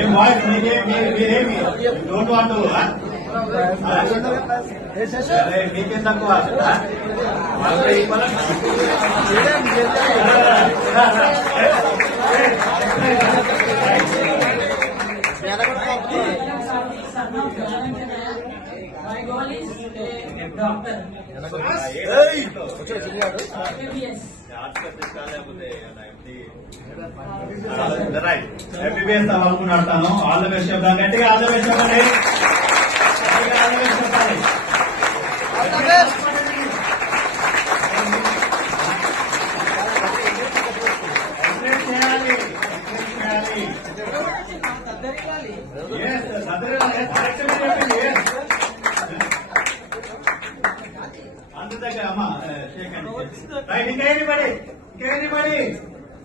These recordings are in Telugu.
ఏం వాయిస్ మీరేమి డోంట్ వాంట్ మీకేం తక్కువ My goal is doctor. MBBS అనుకున్నాను. ఆల్ ద బెస్ట్ చెప్తాను, గట్టిగా ఆల్ ద బెస్ట్ చెప్పండి.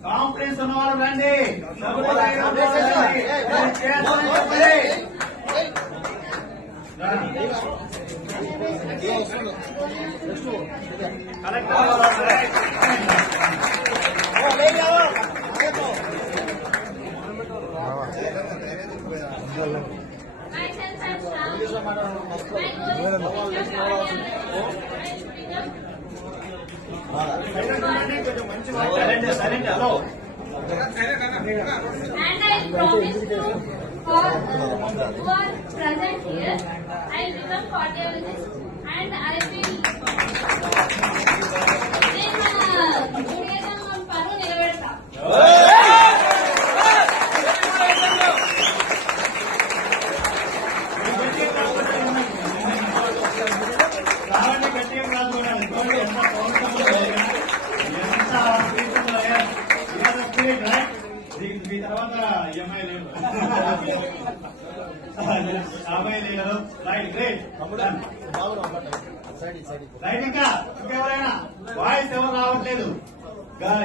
కాంప్లెన్స్ ఉన్న వాళ్ళు రండి. And I promise to for who are present here, I will become cardiologist and I will పరు నిలబెడతా. మీ తర్వాత ఎంఐ లేదు, అబ్బాయి లేదు. Right great right. ఇంకా ఇంకెవరైనా వాయిస్ ఎవరు రావట్లేదు?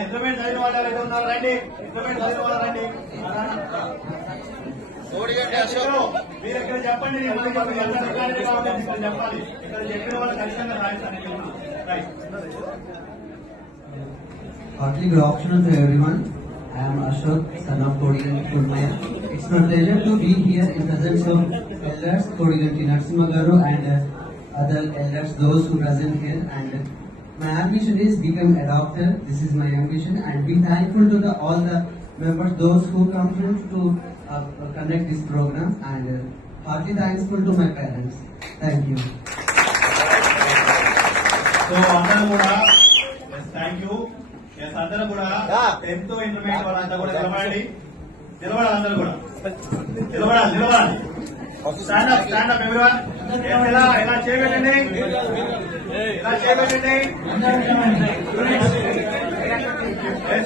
ఇంటర్మీడియట్ చదివిన వాళ్ళు ఎవరైతే ఉన్నారు రండి. ఇంటర్మీడియట్ చదివిన వాళ్ళు రండి. మీరు ఇక్కడ చెప్పండి. ఇక్కడ చెప్పాలి. ఇక్కడ చెప్పిన వాళ్ళు ఖచ్చితంగా రాయిస్తాను. Right. Good afternoon to everyone. I am Ashok, son of Kodiganti Purnaya. It's my pleasure to be here in presence of elders Kodiganti Narasimha Garu and other elders, those who present here. And my ambition is become a doctor. This is my ambition, and be thankful to all the members, those who come to conduct this program, and heartily thankful to my parents. Thank you. So, అందరూ కూడా థ్యాంక్ యూ. అందరూ కూడా 10th ఇంటర్మీడియట్ వాళ్ళంతా కూడా నిలబడాలి. అందరూ కూడా నిలబడాలి. Stand up everyone. ఇలా చేయబెట్టండి.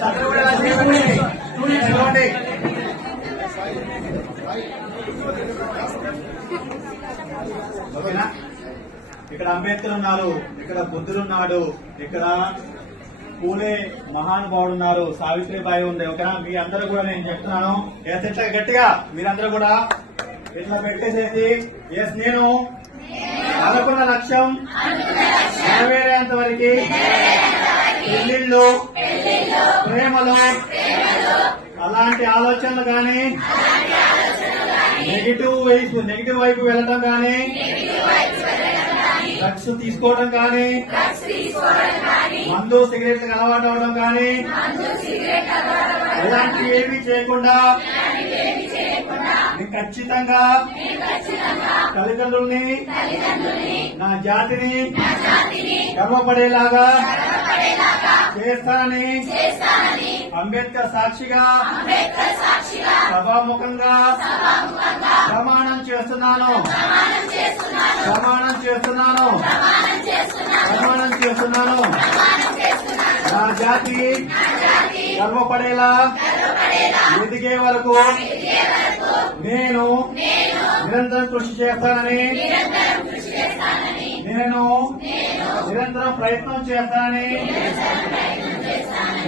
అందరూ కూడా ఇలా చేయబెట్టండి. నిలబడండి. ఓకేనా? ఇక్కడ అంబేద్కర్ ఉన్నారు, ఇక్కడ బుద్ధుడు ఉన్నాడు, ఇక్కడ పూలే మహానుభావుడు ఉన్నారు, సావిత్రిబాయి ఉంది. ఓకేనా? మీ అందరూ కూడా నేను చెప్తున్నాను, ఎట్లా గట్టిగా మీరందరూ కూడా ఇట్లా పెట్టేసేసి నేను అనుకున్న లక్ష్యం నెరవేరేంత వరకు పెళ్లిళ్ళు, ప్రేమలు, అలాంటి ఆలోచనలు కానీ నెగిటివ్ వైపు వెళ్ళడం కానీ, డ్రగ్స్ తీసుకోవడం కానీ, మందు సిగరెట్లకు అలవాటు అవడం కానీ, ఇలాంటివి ఏమీ చేయకుండా నేను ఖచ్చితంగా తల్లిదండ్రుల్ని, నా జాతిని గర్వపడేలాగా చేస్తానని అంబేద్కర్ సాక్షిగా సభాముఖంగా ప్రమాణం చేస్తున్నాను. నా జాతి గర్వపడేలా ఎదిగే వరకు నేను నిరంతరం కృషి చేస్తానని, నేను నిరంతరం ప్రయత్నం చేస్తానని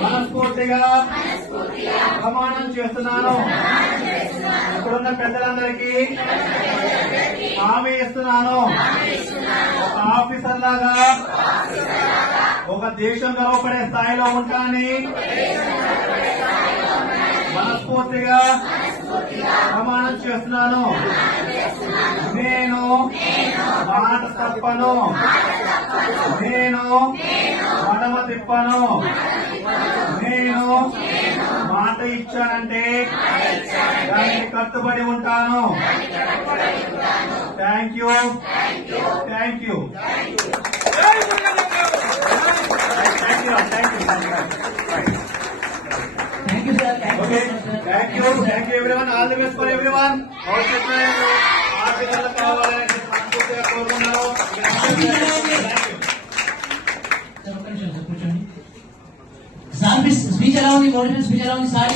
మనస్ఫూర్తిగా ప్రమాణం చేస్తున్నాను. ఇక్కడున్న పెద్దలందరికీ హామీ ఇస్తున్నాను. ఒక ఆఫీసర్ లాగా ఒక దేశం గర్వపడే స్థాయిలో ఉంటానని మనస్ఫూర్తిగా చేస్తున్నాను. నేను మాట తప్పను. నేను మడమ తిప్పను. నేను మాట ఇచ్చానంటే దానికి కట్టుబడి ఉంటాను. Thank you. Thank you. Thank you, sir. Thank okay, you, sir. Thank you. Thank you everyone. All the best for everyone. భవిష్యత్తులో ఆర్థికంగా కావాలని మనస్ఫూర్తిగా కోరుకున్నాను. Thank you. Sir, ఒక్క నిమిషం, sir, కూర్చోండి. సార్, మీ స్పీచ్ ఎలా ఉంది? మోటివేషన్ స్పీచ్ ఎలా ఉంది సార్?